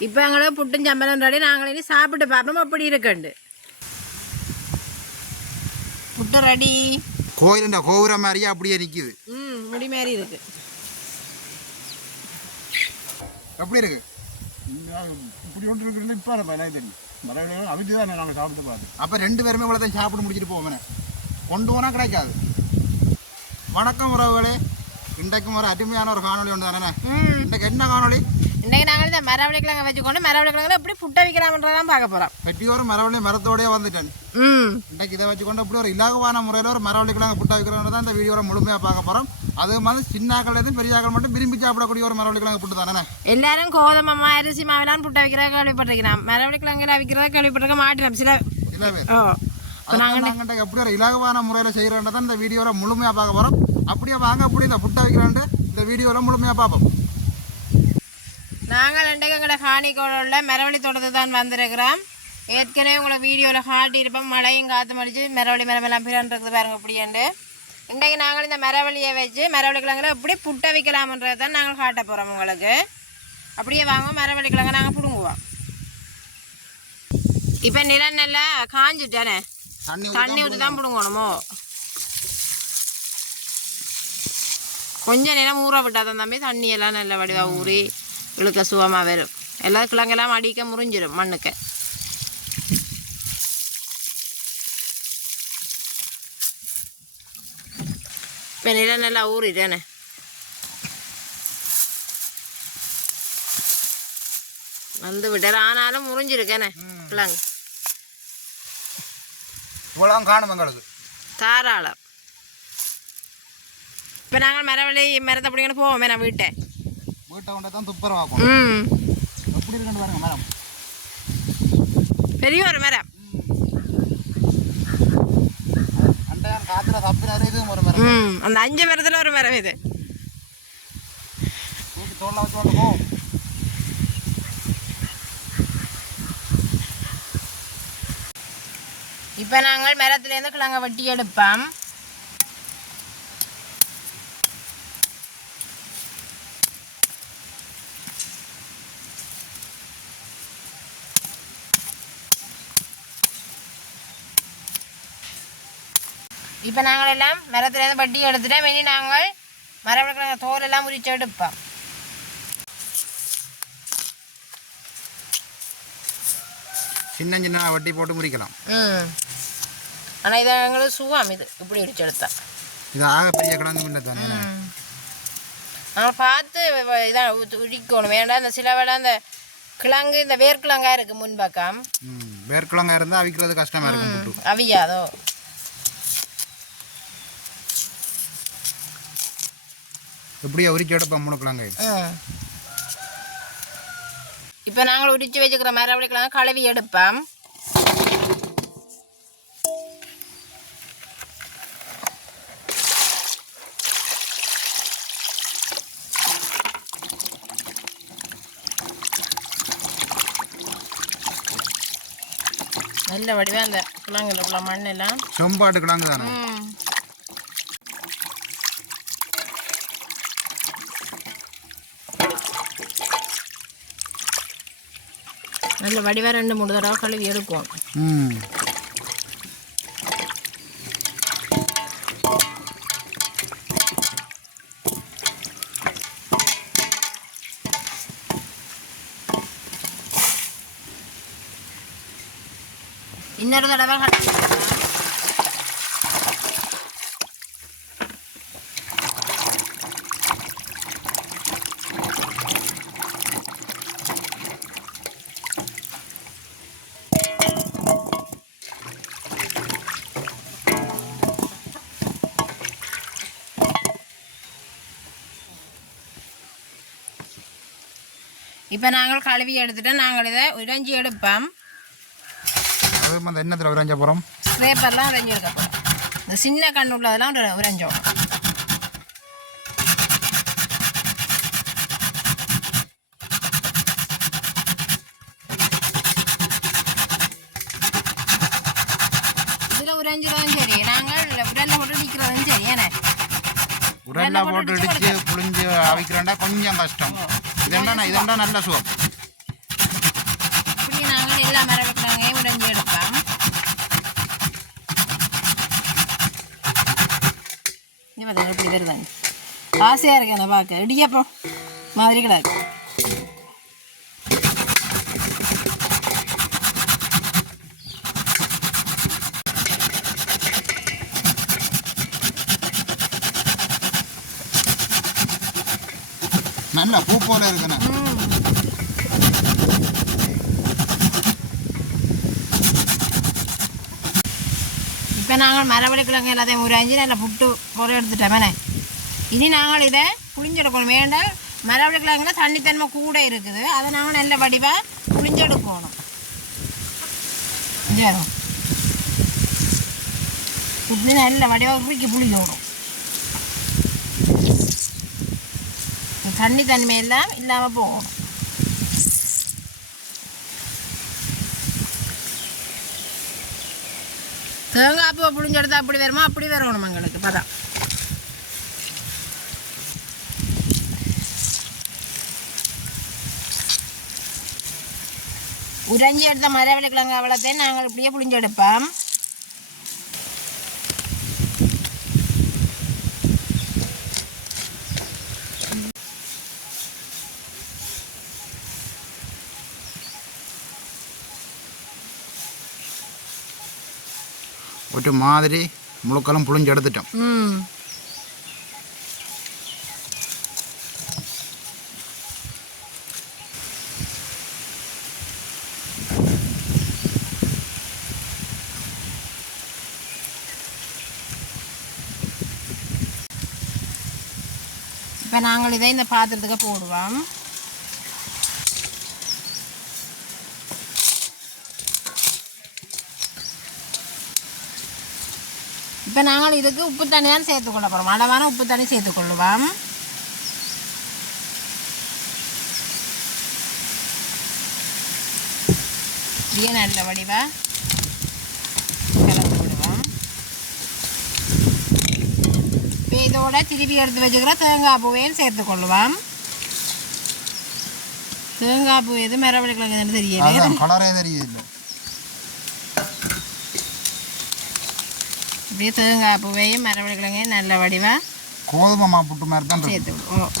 இப்போ எங்களை புட்டும் சம்பளம் ரெடி நாங்கள் இனி சாப்பிட்டு பார்ப்போம் அப்படி இருக்குண்டு புட்டு ரெடி கோயிலுண்ட கோபுரம் மாதிரியே அப்படியே நிற்கிது ம் முடி மாதிரி இருக்கு எப்படி இருக்கு இப்படி ஒன்று இருக்கிறது இப்போ எனக்கு தெரியும் மரம் அவிச்சு தான் நாங்கள் சாப்பிட்டு பார்த்தோம் அப்போ ரெண்டு பேருமே இவ்வளோ சாப்பிட்டு முடிச்சிட்டு போவோமே கொண்டு போனால் கிடைக்காது வணக்கம் உறவுகளே இன்றைக்கும் ஒரு அருமையான ஒரு காணொளி ஒன்று தானே இன்றைக்கு என்ன காணொளி இன்னைக்கு நாங்கள் இந்த மரவள்ளி கிழங்க வச்சுக்கொண்டு மரவள்ளி கிழங்குல எப்படி புட்டை வைக்கலாம்ன்றதான் பார்க்க போகிறோம் வெட்டியோரும் மரவள்ளி மரத்தோடயே வந்துட்டேன். ம். இன்றைக்கு இதை வச்சுக்கொண்டு இப்படி ஒரு இலகுவான முறையில் ஒரு மரவள்ளி கிழங்கு புட்டா வைக்கிறோன்னு தான் இந்த வீடியோவில் முழுமையாக பார்க்க போகிறோம் அது மாதிரி சின்னாக்கள்லேருந்து பெரியாக்கள் மட்டும் விரும்பி சாப்பிடக்கூடிய ஒரு மரவள்ளி கிழங்கு புட்டு தானே? எல்லாரும் கோதுமை மா அரிசி மாவிலாம் புட்டை வைக்கிறத கேள்விப்பட்டிருக்கிறோம். மரவள்ளி கிழங்குல வைக்கிறத கேள்விப்பட்டிருக்க மாட்டோம். சில ஓ. நாங்கள் எப்படி ஒரு இலகுவான முறையில் செய்கிறோன்றதை இந்த வீடியோவில் முழுமையாக பார்க்க போகிறோம் அப்படியே வாங்க அப்படி இந்த புட்டை வைக்கிறோன்ட்டு இந்த வீடியோவில் முழுமையாக பார்ப்போம். நாங்கள் இன்றைக்கு எங்களோட காணிக்கோட மரவள்ளி தோட்டத்தை தான் வந்திருக்கிறோம். ஏற்கனவே உங்களை வீடியோவில் காட்டியிருப்போம். மழையும் காற்று மடிச்சு மரவள்ளி மரம் எல்லாம் பிறன்றது பாருங்க அப்படியாண்டு இன்றைக்கு நாங்கள் இந்த மரவள்ளியை வச்சு மரவள்ளி கிழங்குல எப்படி புட்டை வைக்கலாம்ன்றதை தான் நாங்கள் காட்ட போகிறோம் உங்களுக்கு. அப்படியே வாங்க மரவள்ளி கிழங்கு நாங்கள் பிடுங்குவோம். இப்போ நிலம் நல்லா காஞ்சுட்டானே? தண்ணி ஊற்றி தான் பிடுங்கணுமோ. கொஞ்சம் நேரம் ஊற விட்டா தான் தம்பி தண்ணி எல்லாம் நல்ல வடிவாக ஊறி இழுக்க சுகமாக வரும். எல்லாம் கிழங்கெல்லாம் அடிக்க முறிஞ்சிடும் மண்ணுக்கு. இப்போ நிலம் நல்லா ஊறிட்டானே. வந்து விட்டார் ஆனாலும் முறிஞ்சிருக்கேனே கிழங்கு. இவ்வளோ காணும் எங்களுக்கு? தாராளம். இப்போ நாங்கள் மரவள்ளி மரத்தை பிடிக்கணும் போவோமே நான் வீட்டை. வீட்டை கொண்டு தான் துப்புரவாக்கும் ம். எப்படி இருக்குன்னு பாருங்க மேடம். பெரிய ஒரு மரம் காற்றுல தப்பினாரு இதுவும் ஒரு மரம் அந்த அஞ்சு மரத்தில் ஒரு மரம் இது. தோல்ல வச்சு போ. இப்போ நாங்கள் மரத்துலேருந்து கிழங்க வெட்டி எடுப்போம். இப்போ நாங்கள் எல்லாம் மரத்துலேருந்து வட்டி எடுத்துட்டோம். இனி நாங்கள் மரவள்ளக்கிழங்க தோல் எல்லாம் உரிச்சு எடுப்போம். சின்ன சின்ன வட்டி போட்டு முறிக்கலாம். ம். ஆனால் இது எங்களுக்கு சுகம் இது. இப்படி உரிச்சு எடுத்தா. இது ஆக பெரிய கிழங்கு இல்லை தானே நாங்கள் பார்த்து இதான் உரிக்கணும் வேண்டாம் இந்த சில வேலை அந்த கிழங்கு இந்த வேர்க்கிழங்கா இருக்குது முன்பக்கம். வேர்க்கிழங்கா இருந்தால் அவிக்கிறது கஷ்டமாக இருக்கும் அவியாதோ. இப்படியே உரிச்சு எடுப்போம் மூணு கிழங்கு இப்போ நாங்கள் உரிச்சு வச்சுக்கிற மரவள்ளி கிழங்கு கழுவி எடுப்போம். நல்ல வடிவாக அந்த கிழங்குல உள்ள மண்ணெல்லாம். செம்பாட்டு கிழங்கு தானே நல்ல வடிவாக ரெண்டு மூணு தடவை கழுவி எடுக்கும் ம். இன்னொரு தடவை கழுவி இப்போ நாங்கள் கழுவி எடுத்துட்டு நாங்கள் இதை உடைஞ்சி எடுப்போம். அந்த எண்ணத்தில் உரைஞ்ச போகிறோம் ஸ்க்ரேப்பர்லாம் உறைஞ்சி எடுக்க போகிறோம் இந்த சின்ன கண்ணு உள்ளதெல்லாம் உறைஞ்சோம். உறைஞ்சிடும் சரி நாங்கள் உரல்ல போட்டு நிற்கிறதும் சரி ஏன்னா உரல்ல போட்டு இடிச்சு புளிஞ்சு அவிக்கிறேன்டா கொஞ்சம் கஷ்டம். ഇതെന്താണ് ഇതെന്താ നല്ല സുഖം? எல்லா மரக்கட்டாங்கையும் உடைஞ்சு எடுப்பேன் இப்படி வருதாங்க ஆசையாக இருக்கு என்ன பார்க்க இடியப்பம் மாதிரி கிடக்கு நல்ல பூ போல இருக்குண்ணே. இப்போ நாங்கள் மரவள்ளி கிழங்கு எல்லாத்தையும் உராஞ்சி நல்லா புட்டு பொற எடுத்துட்டோமே இனி நாங்கள் இதை புளிஞ்செடுக்கணும் வேண்டாம் மரவள்ளி கிழங்குல தண்ணித்தன்மை கூட இருக்குது. அதை நாங்கள் நல்ல வடிவாக புளிஞ்செடுக்கணும் சரி நல்ல வடிவாக உருக்கி புளிக்கணும் தண்ணி தன்மை எல்லாம் இல்லாமல் போகும். தேங்காய் பூ புழிஞ்செடுத்தா அப்படி வருமா? அப்படி வரணும் எங்களுக்கு. பதம் உறைஞ்சி எடுத்த மரவள்ளி கிழங்கு அவ்வளோத்தையும் நாங்கள் இப்படியே புழிஞ்செடுப்போம். ஒரு மாதிரி முழுக்கெல்லாம் புளிஞ்சு எடுத்துட்டோம். ம். இப்போ நாங்கள் இதை இந்த பாத்திரத்துக்கு போடுவோம். இப்போ நாங்கள் இதுக்கு உப்பு தண்ணி தான் சேர்த்துக்கொள்ள போகிறோம் அளவான உப்பு தண்ணி சேர்த்துக்கொள்ளுவோம் இப்படியே நல்ல வடிவா கலந்து விடுவோம். இப்போ இதோட திருப்பி எடுத்து வச்சுக்கிற தேங்காய் பூவையும் சேர்த்துக்கொள்ளுவோம் தேங்காய் பூ எது மரவழி கிழங்கு தெரியல கலரே தெரியல இப்படியே தேங்காய் பூவையும் மரவள்ளி கிழங்கையும் நல்ல வடிவா கோதுமை மா புட்டு மாதிரி தான் சேர்த்து விடுவோம்.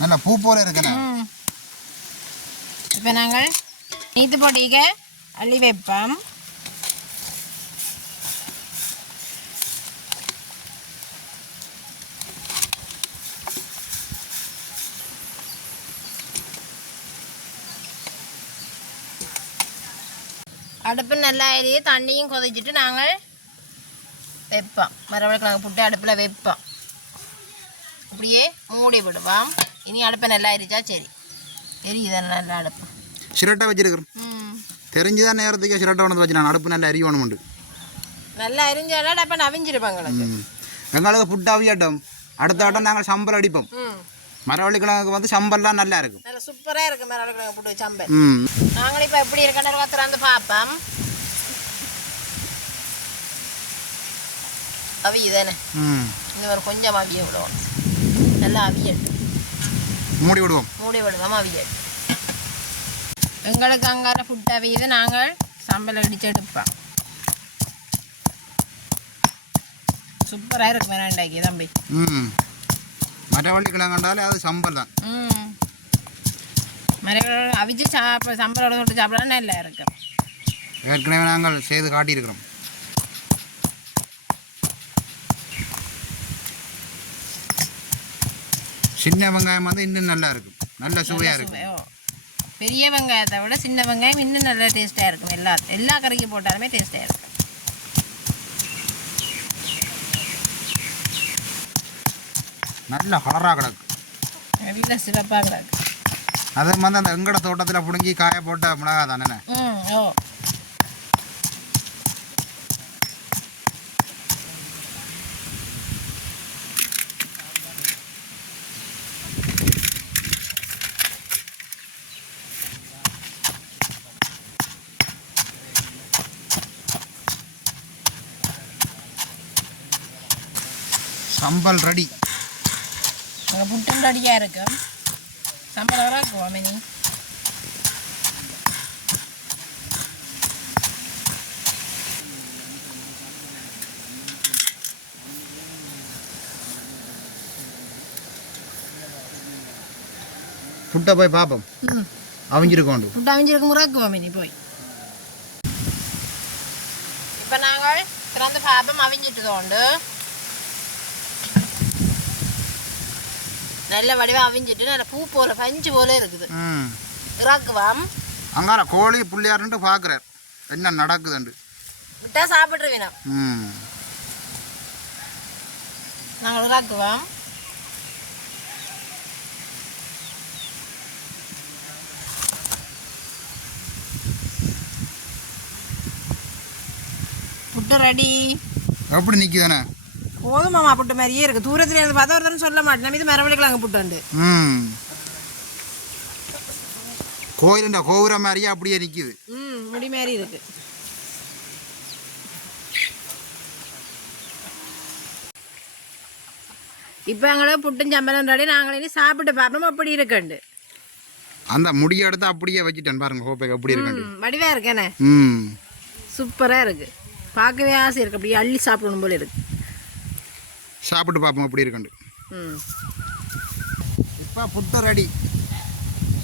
நல்ல பூ போல இருக்குண்ணே. இப்போ நாங்கள் நீத்து பொடிக்க அள்ளி வைப்போம். அடுப்பு நல்லா எரிய தண்ணியும் கொதிச்சிட்டு நாங்கள் வைப்போம் மரவள்ளிக்கிழங்கு புட்டு அடுப்பில் வைப்போம் அப்படியே மூடி விடுவோம் இனி அடுப்பை நல்லா எரிச்சா சரி எரியுதான் நல்லா அடுப்பு சிரட்டை வச்சிருக்கிறேன் ம் தெரிஞ்சுதான் நேரத்துக்கு சிரட்டை வந்து வச்சு நான் அடுப்பு நல்லா எரியணுமுண்டு நல்லா எரிஞ்சாலும் அப்போ நவிஞ்சிருப்பாங்க. எங்களுக்கு புட்டு அவியாட்டம் அடுத்த ஆட்டம் நாங்கள் சம்பல் அடிப்போம் மரவள்ளி கிழங்குக்கு வந்து சம்பல்லாம் நல்லா இருக்கும் நல்லா சூப்பராக இருக்கு மரவள்ளிக்கிழங்கு புட்டு சம்பல் ம் நாங்கள் இப்போ எப்படி இருக்குன்னு ஒருத்தர் வந்து பார்ப்போம் அவியுதானே ம். இன்னும் ஒரு கொஞ்சம் அவிய விடுவோம் நல்லா அவியட்டு மூடி விடுவோம். மூடி விடுவோம் அவியட்டு எங்களுக்கு அங்கார ஃபுட் அவியுது நாங்கள் சம்பல் அடிச்சு எடுப்போம். சூப்பராக இருக்கு வேணாண்டாக்கி தம்பி. ம். மரவள்ளி கிழங்குண்டாலே அது சம்பல் தான் ம். மரவள்ளி அவிச்சு சாப்பிட சம்பளோட தொட்டு சாப்பிடலாம் நல்லா இருக்கும் ஏற்கனவே நாங்கள் செய்து காட்டியிருக்கிறோம். சின்ன வெங்காயம் வந்து இன்னும் நல்லா இருக்கும். நல்ல சுவையாக இருக்கும். பெரிய வெங்காயத்தை விட சின்ன வெங்காயம் இன்னும் நல்ல டேஸ்ட்டாக இருக்கும். எல்லா எல்லா கறிக்கு போட்டாலுமே டேஸ்ட்டாக இருக்கும். நல்ல கலராக கிடக்கு. நல்ல சிவப்பாக கிடக்கு. அது வந்து அந்த எங்கட தோட்டத்தில் பிடுங்கி காய போட்ட மிளகா தானே? ஓ. சம்பல் ரெடி. நாங்கள் புட்டும் ரெடியாக இருக்கும் சம்பல் வர இருக்குவோம் மினி? ஃபுட்டை போய் பார்ப்போம் அவிஞ்சிருக்கோண்டு. ஃபுட் அவிஞ்சிருக்கும் முறைக்குவோம் இனி போய். இப்போ நாங்கள் திறந்து பார்ப்போம் அவிஞ்சிட்டு நல்ல வடிவம் அவிஞ்சிட்டு நல்ல பூ போல பஞ்சு போல இருக்குது. ம். இறக்குவோம். அங்கார கோழி புள்ளியாருன்ட்டு பார்க்குறார் என்ன நடக்குதுண்டு விட்டா சாப்பிட்ருவினோம் ம். நாங்கள் இறக்குவோம். புட்டு ரெடி எப்படி நிற்குதானே போதுமாமா புட்டு மாதிரியே இருக்கு. தூரத்துல இருந்து பார்த்தா ஒருத்தரும் சொல்ல மாட்டேன். நம்ம இது மரவழிக்கலாங்க புட்டு வந்து ம். கோயிலுண்ட கோபுரம் மாதிரியே அப்படியே நிற்கிது ம் முடி மாதிரி இருக்கு. இப்போ எங்களை புட்டும் சம்பளம் ரெடி. நாங்கள் இனி சாப்பிட்டு பார்ப்போம். அப்படி இருக்குண்டு. அந்த முடியை எடுத்து அப்படியே வச்சுட்டேன். பாருங்க ஹோப்பேக்கு அப்படி இருக்கண்டு. ம் வடிவா இருக்கேனே. ம். சூப்பராக இருக்கு. பார்க்கவே ஆசை இருக்கு. அப்படியே அள்ளி சாப்பிடணும் போல இருக்கு. சாப்பிட்டு பார்ப்போம் அப்படி இருக்கண்டு இப்போ புட்டு ரெடி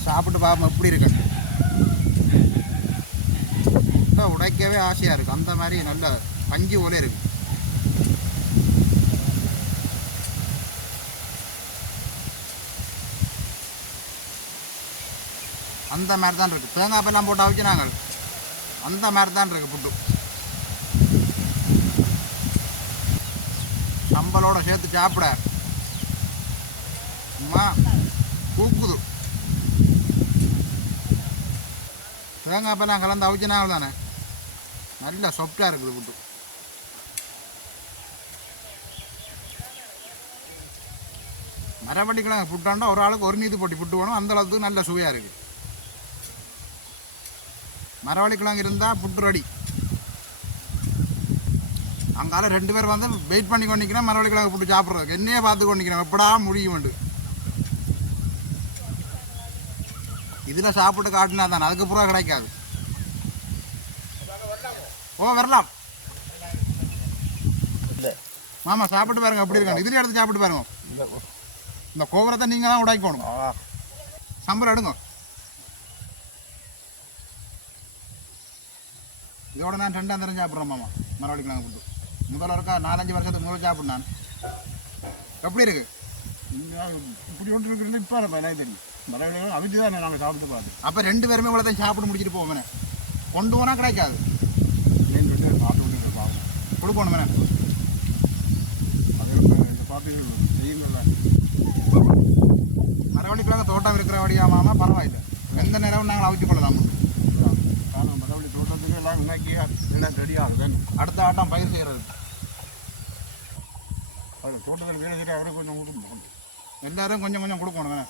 சாப்பிட்டு பார்ப்போம் எப்படி இருக்கண்டு புட்டை உடைக்கவே ஆசையாக இருக்குது அந்த மாதிரி நல்ல பஞ்சு போல இருக்கு. அந்த மாதிரி தான் இருக்குது தேங்காய் எல்லாம் போட்டு அவிச்சு நாங்கள். அந்த மாதிரி தான் இருக்குது புட்டு. சம்பளோட சேர்த்து சாப்பிட. அம்மா கூக்குது. தேங்காய் பழம் கலந்து அவிச்சினாங்க தானே நல்லா சொப்டாக இருக்குது புட்டு மரவள்ளிக்கிழங்கு புட்டாண்டா ஒரு ஆளுக்கு ஒரு நீதி போட்டி. புட்டு வேணும் அந்த அளவுக்கு நல்ல சுவையாக இருக்குது மரவள்ளிக்கிழங்கு இருந்தால் புட்டு ரெடி அங்கால ரெண்டு பேர் வந்து வெயிட் பண்ணி கொண்டிக்கிறேன் மரவள்ளிக்கிழங்கு புட்டு சாப்பிட்றதுக்கு. என்னையே பார்த்து கொண்டிக்கிறேன் எப்படா முடியும் இதில் சாப்பிட்டு காட்டினா தானே. அதுக்கு பூரா கிடைக்காது. ஓ வரலாம். மாமா சாப்பிட்டு பாருங்க. எப்படி இருக்காங்க இதுல எடுத்து சாப்பிட்டு பாருங்க. இந்த கோபுரத்தை நீங்கள் தான் உடைக்கணும். சம்பரம் எடுங்க. இதோட நான் ரெண்டாம் தரம் சாப்பிட்றேன் மாமா. மரவள்ளிக்கிழங்கு புட்டு. முதல்ல இருக்கா நாலஞ்சு வருஷத்துக்கு முதல் சாப்பிடு நான். எப்படி இருக்கு? இப்படி ஒன்று இருக்கிறது இப்போ எனக்கு தெரியும். மரவழிகள் அவிச்சு தான் நாங்கள் சாப்பிட்டு பார்த்தோம் அப்போ ரெண்டு பேருமே இவ்வளோ தான் சாப்பிட்டு முடிச்சிட்டு போவோம் கொண்டு போனால் கிடைக்காது. கொடுக்கணும் மேடம் பார்த்து மரவள்ளிக்கிழங்கு தோட்டம் இருக்கிறபடியா மாமா பரவாயில்லை. எந்த நேரமும் நாங்கள் அவிச்சு கொள்ளலாம். மரவழி தோட்டத்துக்கு எல்லாம் இன்னைக்கு எல்லாம் ரெடியாக அடுத்த ஆட்டம் பயிர் செய்கிறது அது தோட்டத்தில் வேலை செய்ய அவரே கொஞ்சம் கொடுக்கணும் எல்லாரும் கொஞ்சம் கொஞ்சம் கொடுக்கணும்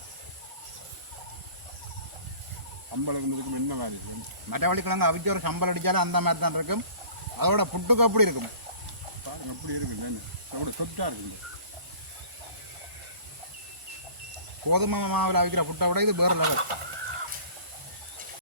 சம்பளம் இருக்கும் என்ன வேலை மற்ற மரவள்ளிக்கிழங்கு அவிச்சு ஒரு சம்பளம் அடித்தாலும் அந்த மாதிரி தான் இருக்கும். அதோட புட்டுக்கு அப்படி இருக்கும். பாருங்க எப்படி இருக்குன்னு அதோட சொத்தாக இருக்குது கோதுமை மாவில் அவிக்கிற புட்டை விட இது வேறு லெவல்